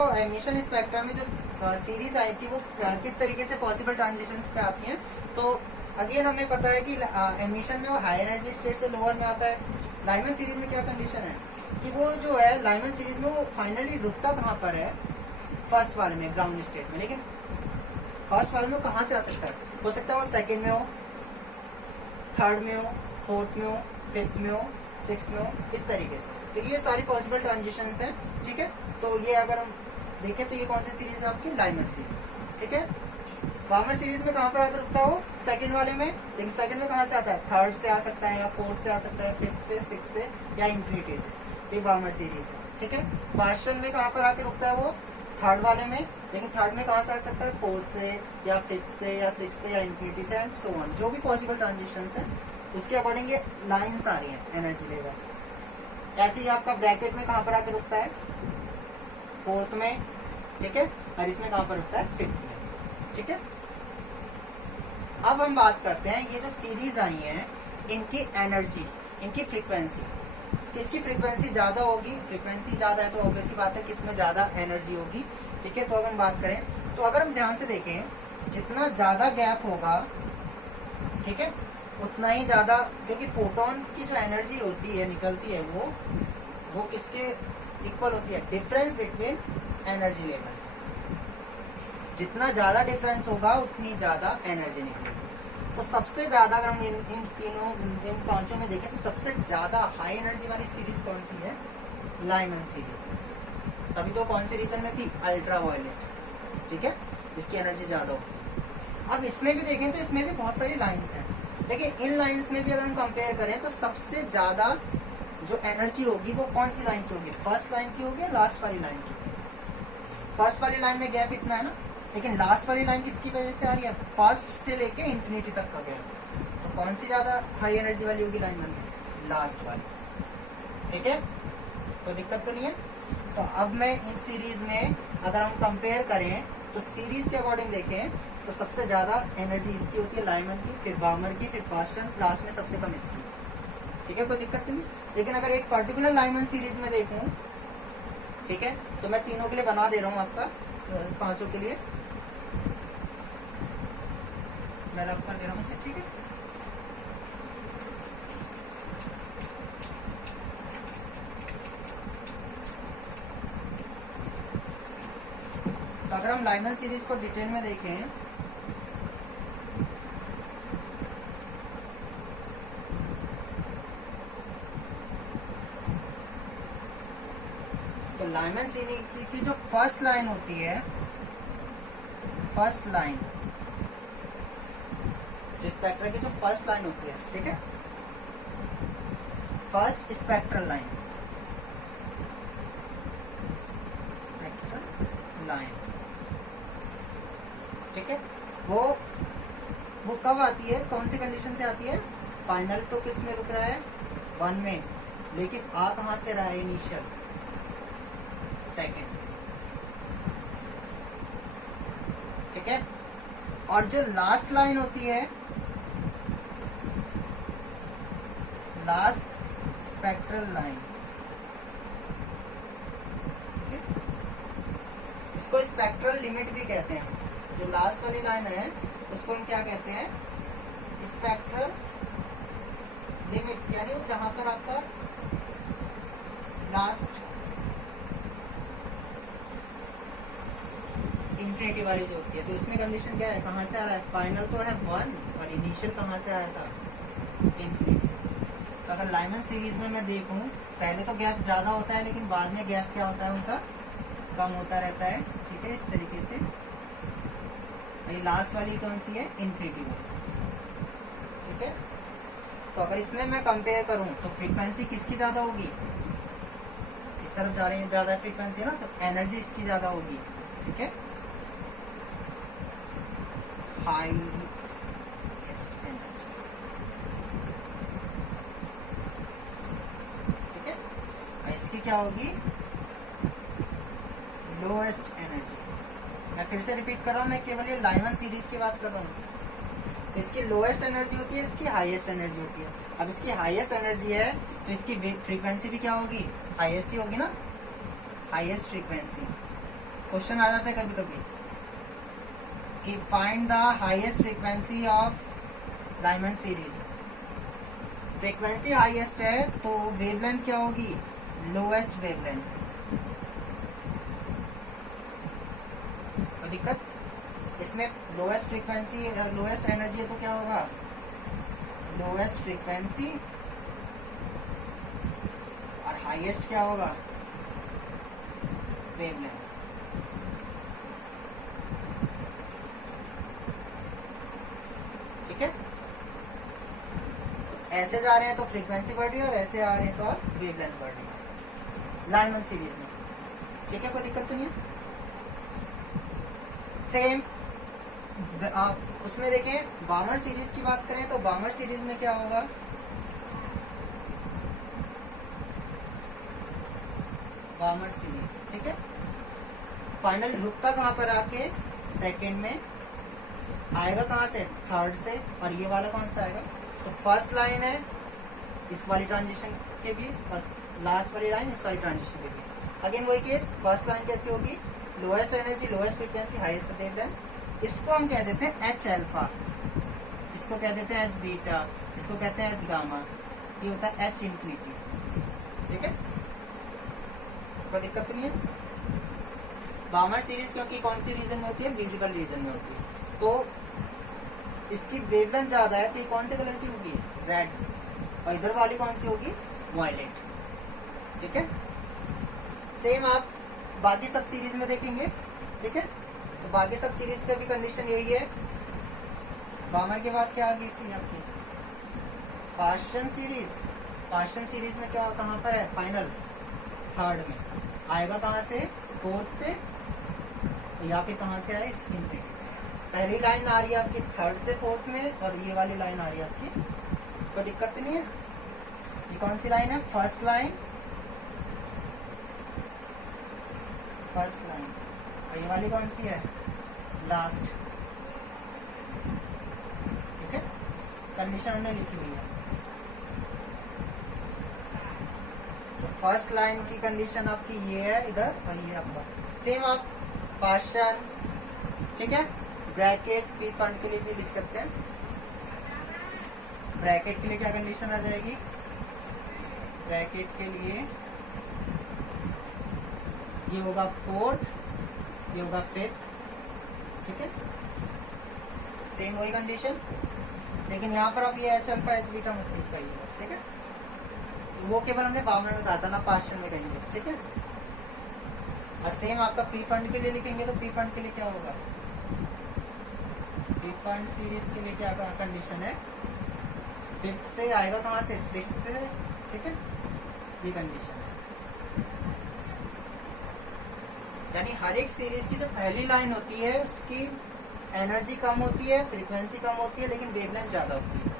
तो emission spectrum में जो सीरीज आई थी वो किस तरीके से पॉसिबल ट्रांजिशंस पे आती हैं। तो अगेन हमें पता है कि एमिशन में वो हाई एनर्जी स्टेट से लोअर में आता है। लाइमन सीरीज में क्या कंडीशन है कि वो जो है लाइमन सीरीज में वो फाइनली रुकता कहाँ पर है, फर्स्ट वाले में, ग्राउंड स्टेट में। लेकिन फर्स्ट वाले में कहाँ से आ सकता है, हो सकता है वो सेकेंड में हो, थर्ड में हो, फोर्थ में हो, फिफ्थ में हो, सिक्स में हो, इस तरीके से। तो ये सारी पॉसिबल ट्रांजिशंस हैं, ठीक है। तो ये अगर हम देखें तो ये कौन सी सीरीज है आपकी, लाइमन सीरीज, ठीक है। बार्मर सीरीज में कहाँ पर आकर रुकता हो, सेकंड वाले में। लेकिन सेकंड में कहाँ से आता है, थर्ड से आ सकता है या फोर्थ से आ सकता है, फिफ्थ से, सिक्स से या इंफिनिटी से। ये बार्मर सीरीज है, ठीक है। पार्शियल में कहाँ पर आकर रुकता है वो, थर्ड वाले में। लेकिन थर्ड में कहाँ से आ सकता है, फोर्थ से या फिफ्थ से या सिक्स से या इंफिनिटी से, एंड सो ऑन। जो भी पॉसिबल ट्रांजिशंस है उसके अकॉर्डिंग ये लाइन्स आ रही हैं एनर्जी लेवल्स। ऐसे ही आपका ब्रैकेट में कहाँ पर आकर रुकता है, फोर्थ में, ठीक है। और इसमें कहाँ पर रुकता है, फिफ्थ में, ठीक है। अब हम बात करते हैं ये जो सीरीज आई है इनकी एनर्जी, इनकी फ्रीक्वेंसी, किसकी फ्रीक्वेंसी ज्यादा होगी। फ्रीक्वेंसी ज्यादा है तो ऑब्वियसली बात है किसमें ज्यादा एनर्जी होगी, ठीक है। तो अगर हम बात करें तो अगर हम ध्यान से देखें, जितना ज्यादा गैप होगा, ठीक है, उतना ही ज्यादा, क्योंकि फोटोन की जो एनर्जी होती है निकलती है वो किसके इक्वल होती है, डिफरेंस बिटवीन एनर्जी लेवल्स। जितना ज्यादा डिफरेंस होगा उतनी ज्यादा एनर्जी निकलेगी। तो सबसे ज्यादा अगर हम इन पांचों में देखें तो सबसे ज्यादा हाई एनर्जी वाली सीरीज कौन सी है, लाइमन सीरीज। तभी तो कौन सी रीजन में थी, अल्ट्रा वायलेट, ठीक है, इसकी एनर्जी ज्यादा होगी। अब इसमें भी देखें तो इसमें भी बहुत सारी लाइन्स हैं, लेकिन इन लाइन्स में भी अगर हम कंपेयर करें तो सबसे ज्यादा जो एनर्जी होगी वो कौन सी लाइन की होगी, फर्स्ट लाइन की होगी, लास्ट वाली लाइन की। फर्स्ट वाली लाइन में गैप इतना है ना, लेकिन लास्ट वाली लाइन किसकी वजह से आ रही है, फर्स्ट से लेके इंफिनिटी तक का गैप। तो कौन सी ज्यादा हाई एनर्जी वाली होगी लाइन में, लास्ट वाली, ठीक है। तो दिक्कत तो नहीं है। तो अब मैं इन सीरीज में अगर हम कंपेयर करें तो सीरीज के अकॉर्डिंग देखें तो सबसे ज्यादा एनर्जी इसकी होती है, लाइमन की, फिर बार्मर की, फिर पार्शियल, लास्ट में सबसे कम इसकी, ठीक है। कोई दिक्कत नहीं। लेकिन अगर एक पर्टिकुलर लाइमन सीरीज में देखूं, ठीक है, तो मैं तीनों के लिए बना दे रहा हूं, आपका पांचों के लिए मैं रफ कर दे रहा हूं इसे, ठीक है। तो अगर हम लाइमन सीरीज को डिटेल में देखें तो लाइमन सीरीज की जो फर्स्ट लाइन होती है, फर्स्ट लाइन जो स्पेक्ट्रल की जो फर्स्ट लाइन होती है, ठीक है, फर्स्ट स्पेक्ट्रल लाइन, ठीक है, वो कब आती है, कौन सी कंडीशन से आती है, फाइनल तो किस में रुक रहा है, वन में, लेकिन आ कहां से रहा है, इनिशियल, सेकेंड से, ठीक है। और जो लास्ट लाइन होती है, लास्ट स्पेक्ट्रल लाइन, इसको स्पेक्ट्रल लिमिट भी कहते हैं। जो लास्ट वाली लाइन है उसको हम क्या कहते हैं, स्पेक्ट्रल लिमिट, यानी वो जहां पर आपका लास्ट इंफिनिटी वाली जो होती है। तो इसमें कंडीशन क्या है, कहां से आ रहा है, फाइनल तो है वन, और इनिशियल कहां से आया था, इंफिनिटी से। तो अगर लाइमन सीरीज में मैं देखूं, पहले तो गैप ज्यादा होता है लेकिन बाद में गैप क्या होता है उनका, कम होता रहता है, ठीक है, इस तरीके से। ये लास्ट वाली कौन सी है, इंफिनिटी वाली, ठीक है। तो अगर इसमें मैं कंपेयर करूं तो फ्रीक्वेंसी किसकी ज्यादा होगी, इस तरफ जा रही है ज्यादा फ्रीक्वेंसी ना, तो एनर्जी इसकी ज्यादा होगी, ठीक है, हाईएस्ट एनर्जी, ठीक है। और इसकी क्या होगी, लोएस्ट एनर्जी। मैं फिर से रिपीट कर रहा हूं, मैं केवल ये लाइमन सीरीज की बात कर रहा हूँ। इसकी लोएस्ट एनर्जी होती है, इसकी हाईएस्ट एनर्जी होती है। अब इसकी हाईएस्ट एनर्जी है तो इसकी फ्रीक्वेंसी भी क्या होगी, हाईएस्ट ही होगी ना, हाईएस्ट फ्रीक्वेंसी, क्वेश्चन आ जाता है कभी कभी कि find the highest frequency of diamond series. Frequency highest है तो वेवलेंथ क्या होगी, लोएस्ट वेवलेंथ। कोई दिक्कत इसमें? लोएस्ट फ्रीक्वेंसी लोएस्ट एनर्जी है तो क्या होगा, लोएस्ट फ्रीक्वेंसी, और हाईएस्ट क्या होगा, वेवलेंथ। ठीक है, ऐसे जा रहे हैं तो फ्रीक्वेंसी बढ़ रही है और ऐसे आ रहे हैं तो वेवलेंथ बढ़ रही है लाइमन सीरीज में। ठीक है, कोई दिक्कत तो नहीं है। सेम उसमें देखें बामर सीरीज की बात करें तो बामर सीरीज में क्या होगा, बामर सीरीज। ठीक है, फाइनल रुकता कहाँ पर आके, सेकंड में आएगा, कहाँ से, थर्ड से, और ये वाला कौन सा आएगा, तो फर्स्ट लाइन है इस वाली ट्रांजिशन के बीच और लास्ट वाली लाइन इस वाली ट्रांजिशन के बीच। अगेन वही केस, फर्स्ट लाइन कैसी होगी, lowest energy, lowest frequency, highest wavelength. इसको हम कह देते हैं एच अल्फा, इसको कह देते हैं एच बीटा, इसको कहते हैं एच गामा, ये होता है एच इंफिनिटी। ठीक है, कोई दिक्कत तो नहीं है। बामर सीरीज क्योंकि कौन सी रीजन में होती है, विजिबल रीजन में होती है, तो इसकी वेवलेंथ ज्यादा है तो ये कौन से कलर की होगी, रेड, और इधर वाली कौन सी होगी, वायलेट। ठीक है, सेम आप बाकी सब सीरीज में देखेंगे। ठीक है, तो बाकी सब सीरीज का भी कंडीशन यही है। बामर के बाद क्या आ गई थी आपकी, पार्शियन सीरीज। पार्शियन सीरीज में क्या कहाँ पर है, फाइनल थर्ड में आएगा, कहाँ से, फोर्थ से, या फिर कहाँ से आए, इंफिनिटी से। पहली लाइन आ रही है आपकी थर्ड से फोर्थ में और ये वाली लाइन आ रही है आपकी, कोई दिक्कत नहीं है। ये कौन सी लाइन है, फर्स्ट लाइन, फर्स्ट लाइन, और ये वाली कौन सी है, लास्ट। ठीक है, कंडीशन हमने लिखी हुई है। तो फर्स्ट लाइन की कंडीशन आपकी ये है इधर, और ये आपका सेम आप पार्शियल। ठीक है, ब्रैकेट की फंड के लिए भी लिख सकते हैं। ब्रैकेट के लिए क्या कंडीशन आ जाएगी, ब्रैकेट के लिए ये होगा फोर्थ, ये होगा फिफ्थ। ठीक है, सेम वही कंडीशन, लेकिन यहाँ पर अब ये एच अल्फा एच बीटा मत लिख पाइएगा। ठीक है, तो वो केवल हमने बामर में कहा था ना, पार्शियल में कहेंगे। ठीक है, और सेम आपका पी फंड के लिए लिखेंगे तो पी फंड के लिए क्या होगा, पी फंड सीरीज के लिए क्या कंडीशन है, फिफ्थ से आएगा, कहाँ से, सिक्स्थ। ठीक है, ये कंडीशन है। यानी हर एक सीरीज की जो पहली लाइन होती है उसकी एनर्जी कम होती है, फ्रीक्वेंसी कम होती है, लेकिन वेवलेंथ ज्यादा होती है।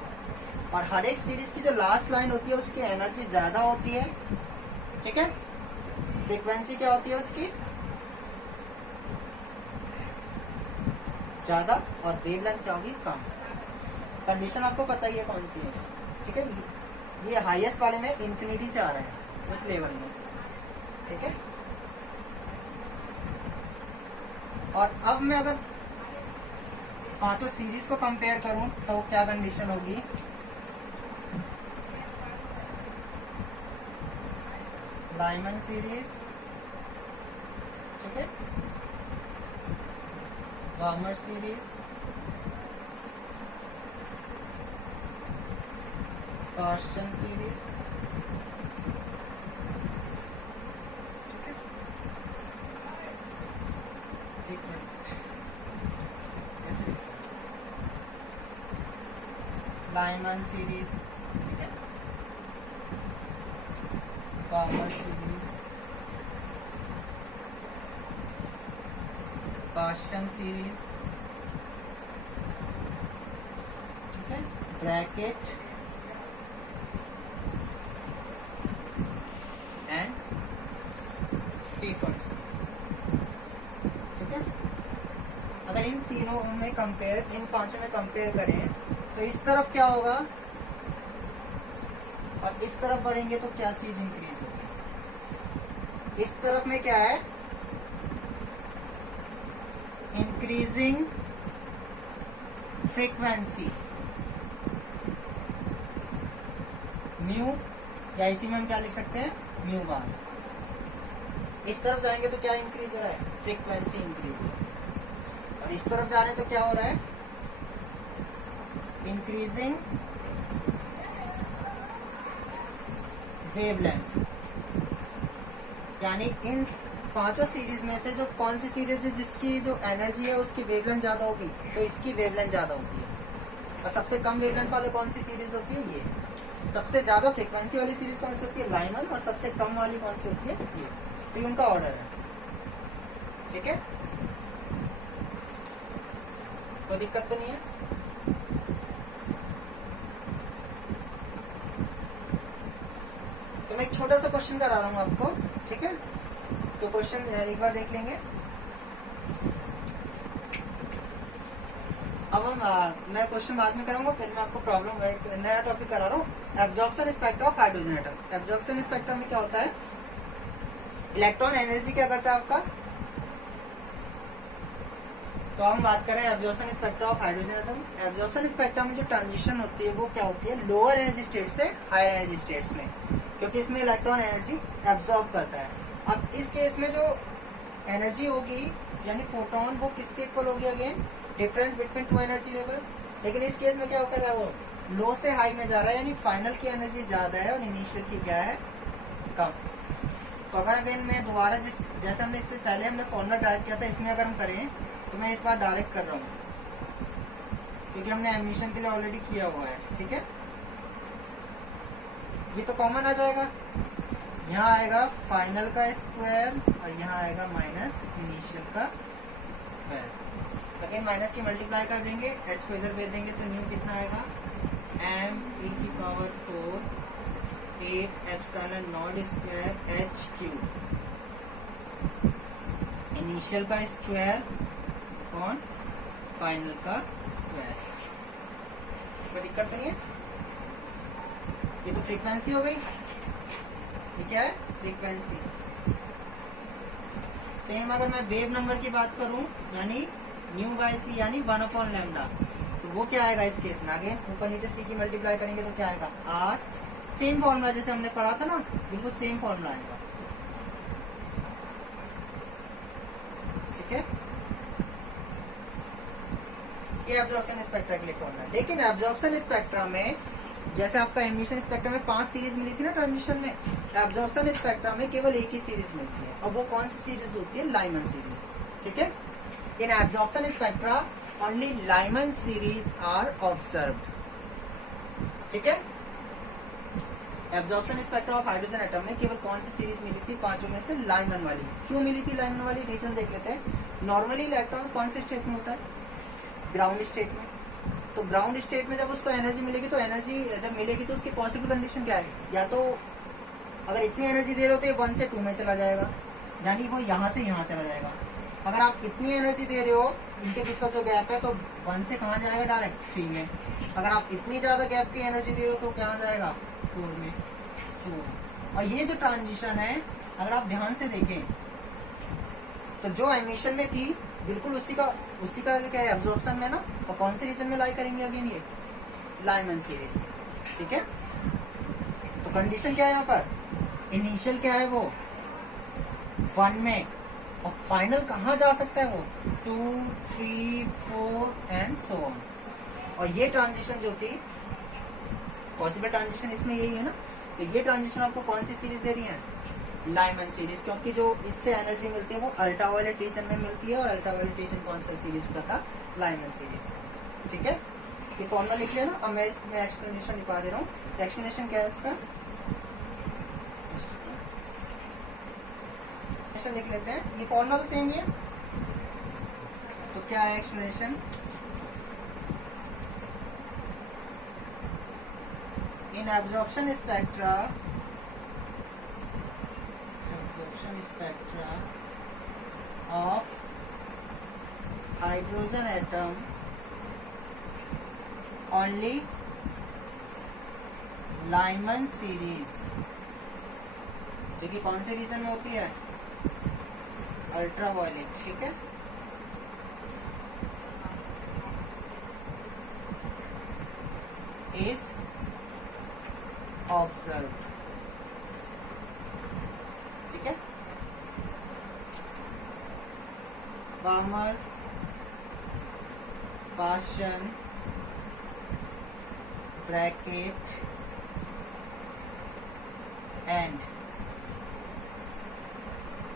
और हर एक सीरीज की जो लास्ट लाइन होती है उसकी एनर्जी ज्यादा होती है। ठीक है, फ्रीक्वेंसी क्या होती है उसकी, ज्यादा, और वेवलेंथ क्या होगी, कम। कंडीशन आपको पता ही है कौन सी है। ठीक है, ये हाईएस्ट वाले में इंफिनिटी से आ रहे हैं उस लेवल में। ठीक है, और अब मैं अगर पांचों सीरीज को कंपेयर करूं तो क्या कंडीशन होगी, लाइमन सीरीज, ठीक है, बामर सीरीज, पार्शियल सीरीज, ठीक है, एक मिनट ऐसे लिखो, लाइमन सीरीज, ठीक है, बामर सीरीज, पार्शियल सीरीज, ठीक है, bracket and P fund series. ठीक है, अगर इन तीनों में कंपेयर, इन पांचों में कंपेयर करें तो इस तरफ क्या होगा और इस तरफ बढ़ेंगे तो क्या चीज इंक्रीज होगी। इस तरफ में क्या है, इंक्रीजिंग फ्रीक्वेंसी म्यू, या इसी में हम क्या लिख सकते हैं, म्यू बार। इस तरफ जाएंगे तो क्या इंक्रीज हो रहा है, फ्रीक्वेंसी इंक्रीज हो रहा है, और इस तरफ जा रहे हैं तो क्या हो रहा है, इंक्रीजिंग वेवलेंथ। यानी इन पांचों सीरीज में से जो कौन सी सीरीज है जिसकी जो एनर्जी है उसकी वेवलेंथ ज्यादा होगी, तो इसकी वेवलेंथ ज्यादा होती है। और सबसे कम वेवलेंथ वाले कौन सी सीरीज होती है, ये। सबसे ज्यादा फ्रीक्वेंसी वाली सीरीज कौन सी होती है, लाइमन, और सबसे कम वाली कौन सी होती है, ये। तो ये उनका ऑर्डर है, ठीक है, कोई दिक्कत तो नहीं है। तो मैं एक छोटा सा क्वेश्चन करा रहा हूँ आपको, ठीक है। तो क्वेश्चन एक बार देख लेंगे। अब हम मैं क्वेश्चन बाद में कराऊंगा, फिर मैं आपको प्रॉब्लम एक नया टॉपिक करा रहा हूँ, absorption spectrum of hydrogen atom. Absorption spectrum में क्या होता है, इलेक्ट्रॉन एनर्जी क्या करता है आपका। तो हम बात करें absorption spectrum of hydrogen atom. Absorption spectrum में जो ट्रांजिशन होती है वो क्या होती है, लोअर एनर्जी स्टेट से हायर एनर्जी स्टेट्स में, क्योंकि इसमें इलेक्ट्रॉन एनर्जी एब्जॉर्ब करता है। अब इस केस में जो एनर्जी होगी यानी फोटोन, वो किसके इक्वल होगी, again difference between two energy levels. लेकिन इस केस में क्या कर रहा है, वो लो से हाई में जा रहा है, यानी फाइनल की एनर्जी ज्यादा है और इनिशियल की क्या है, कम। तो अगर अगेन मैं दोबारा जैसे हमने इससे पहले हमने फॉर्मूला डायरेक्ट किया था, इसमें अगर हम करें तो मैं इस बार डायरेक्ट कर रहा हूँ क्योंकि हमने एमिशन के लिए ऑलरेडी किया हुआ है, ठीक है। ये तो कॉमन आ जाएगा, यहाँ आएगा फाइनल का स्क्वायर और यहाँ आएगा माइनस इनिशियल का स्क्वायर। अगेन माइनस की मल्टीप्लाई कर देंगे, एच को इधर भेज देंगे तो न्यू कितना आएगा, m⁴ 8 epsilon not square H cube, initial का स्क्वायर ऑन फाइनल का स्क्वायर। कोई दिक्कत तो नहीं है। ये तो फ्रीक्वेंसी हो गई, ये क्या है, फ्रीक्वेंसी। सेम अगर मैं वेव नंबर की बात करूं, यानी ν/c यानी 1/λ, तो वो क्या आएगा इस केस में, आगे ऊपर नीचे c की मल्टीप्लाई करेंगे तो क्या आएगा, r। सेम फॉर्मूला जैसे हमने पढ़ा था ना, बिल्कुल सेम फॉर्मूला आएगा, ठीक है। ये एब्जॉर्प्शन स्पेक्ट्रा के लिए फॉर्मूला। लेकिन एब्जॉर्प्शन स्पेक्ट्रा में जैसे आपका एमिशन स्पेक्ट्रा में 5 सीरीज मिली थी ना ट्रांजिशन में, एब्जॉर्प्शन स्पेक्ट्रा में केवल एक ही सीरीज मिलती है, और वो कौन सी सीरीज होती है, लाइमन सीरीज, ठीक है। In absorption spectra only Lyman series are observed, ठीक है। Absorption spectra of hydrogen atom में केवल कौन सी सीरीज मिली थी, पांचों में से लाइमन वाली। क्यों मिली थी लाइमन वाली, रीजन देख लेते हैं। नॉर्मली इलेक्ट्रॉन्स कौन से स्टेट में होता है, ग्राउंड स्टेट में। तो ग्राउंड स्टेट में जब उसको एनर्जी मिलेगी, तो एनर्जी जब मिलेगी तो उसकी पॉसिबल कंडीशन क्या है, या तो अगर इतनी एनर्जी दे रहे हो तो ये 1 से 2 में चला जाएगा, यानी वो यहाँ से यहाँ चला जाएगा। अगर आप इतनी एनर्जी दे रहे हो, इनके बीच का जो गैप है, तो 1 से कहाँ जाएगा, डायरेक्ट 3 में। अगर आप इतनी ज्यादा गैप की एनर्जी दे रहे हो तो कहाँ जाएगा, 4 में। और ये जो ट्रांजिशन है, अगर आप ध्यान से देखें तो जो एमिशन में थी बिल्कुल उसी का क्या है, एब्जॉर्प्शन में ना। और कौन से रीजन में लाई करेंगे, अगेन ये लाइमन सीरीज, ठीक है। तो कंडीशन क्या है यहाँ पर, इनिशियल क्या है, वो 1 में, और फाइनल कहाँ जा सकता है, वो 2, 3, 4 एंड सो ऑन। और ये ट्रांजिशन जो थी, पॉसिबल ट्रांजिशन इसमें यही है ना। तो ये ट्रांजिशन आपको कौन सी सीरीज दे रही है, लाइमन सीरीज, क्योंकि जो इससे एनर्जी मिलती है वो अल्ट्रावायलेट रीजन में मिलती है, और अल्ट्रावायलेट रीजन कौन सा सीरीज का था, लाइमन सीरीज, ठीक है। ये फॉर्मूला लिख लिया ना। अब मैं इसमें एक्सप्लेनेशन लिखवा दे रहा हूँ। एक्सप्लेनेशन क्या है इसका, एक्सप्लेनेशन लिख लेते हैं। ये फॉर्मूला तो सेम ही है, तो क्या है explanation, in absorption spectra of hydrogen atom only Lyman series, जो कि कौन से रीजन में होती है, अल्ट्रावायलेट, ठीक है। is observed. ठीक है, warmer Partian bracket and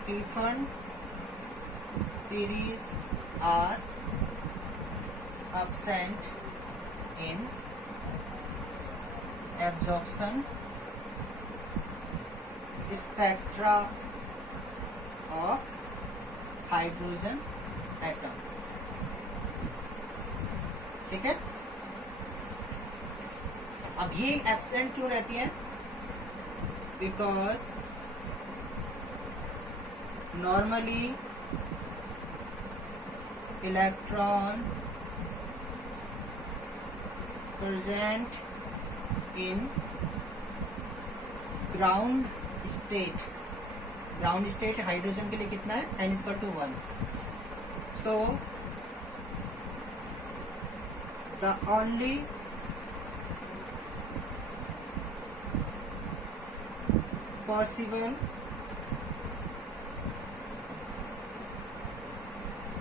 Pfund series are absent in absorption spectra of hydrogen atom. ठीक है, अब ये एब्सेंट क्यों रहती है? Because normally electron present in ground state. Ground state hydrogen के लिए कितना है? n=1. So the only possible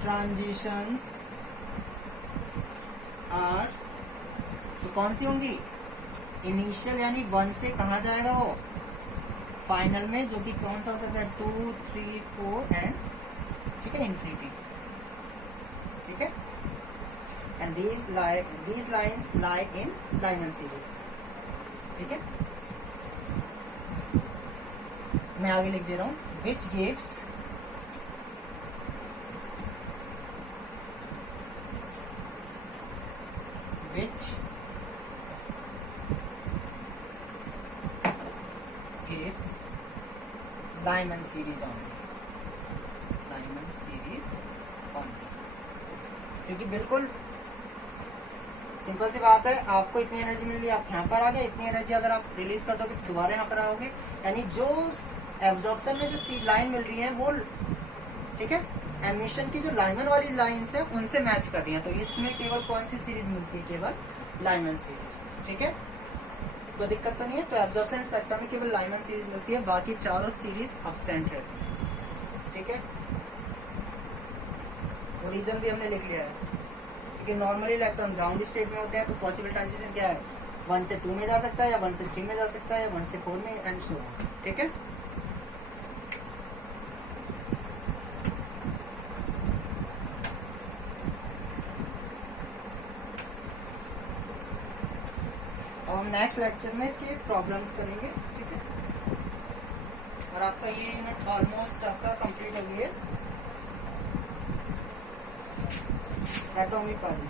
transitions are, तो कौन सी होंगी? इनिशियल यानी 1 से कहाँ जाएगा वो? फाइनल में, जो कि कौन सा हो सकता है? 2, 3, 4 एंड, ठीक है, इंफिनिटी. ठीक है, and these lines lie in Lyman series. ठीक है, मैं आगे लिख दे रहा हूं. which gives Lyman series only. Lyman series only. क्योंकि बिल्कुल सिंपल सी बात है, आपको इतनी एनर्जी मिल रही है, आप यहाँ पर आ गए. इतनी एनर्जी अगर आप रिलीज कर दोगे तो दोबारा यहाँ पर आओगे. यानी जो एब्जॉर्प्शन में जो लाइन मिल रही है वो, ठीक है, एमिशन की जो लाइमन वाली लाइंस है उनसे मैच कर रही है. तो इसमें केवल कौन सी सीरीज मिलती है? केवल लाइमन सीरीज. ठीक है, कोई दिक्कत तो नहीं है. तो एब्जॉर्प्शन स्पेक्ट्रम में केवल लाइमन सीरीज मिलती है, बाकी चारों सीरीज एब्सेंट रहती है. ठीक है, वो रीजन भी हमने लिख लिया है. क्योंकि नॉर्मली इलेक्ट्रॉन ग्राउंड स्टेट में होते हैं, तो पॉसिबल ट्रांजिशन क्या है? 1 से 2 में जा सकता है, या 1 से 3 में जा सकता है, या 1 से 4 में, एंड सो ऑन. ठीक है, अब हम नेक्स्ट लेक्चर में इसके प्रॉब्लम्स करेंगे. ठीक है, और आपका ये यूनिट ऑलमोस्ट आपका कंप्लीट हो गया है. एटॉमिक वाली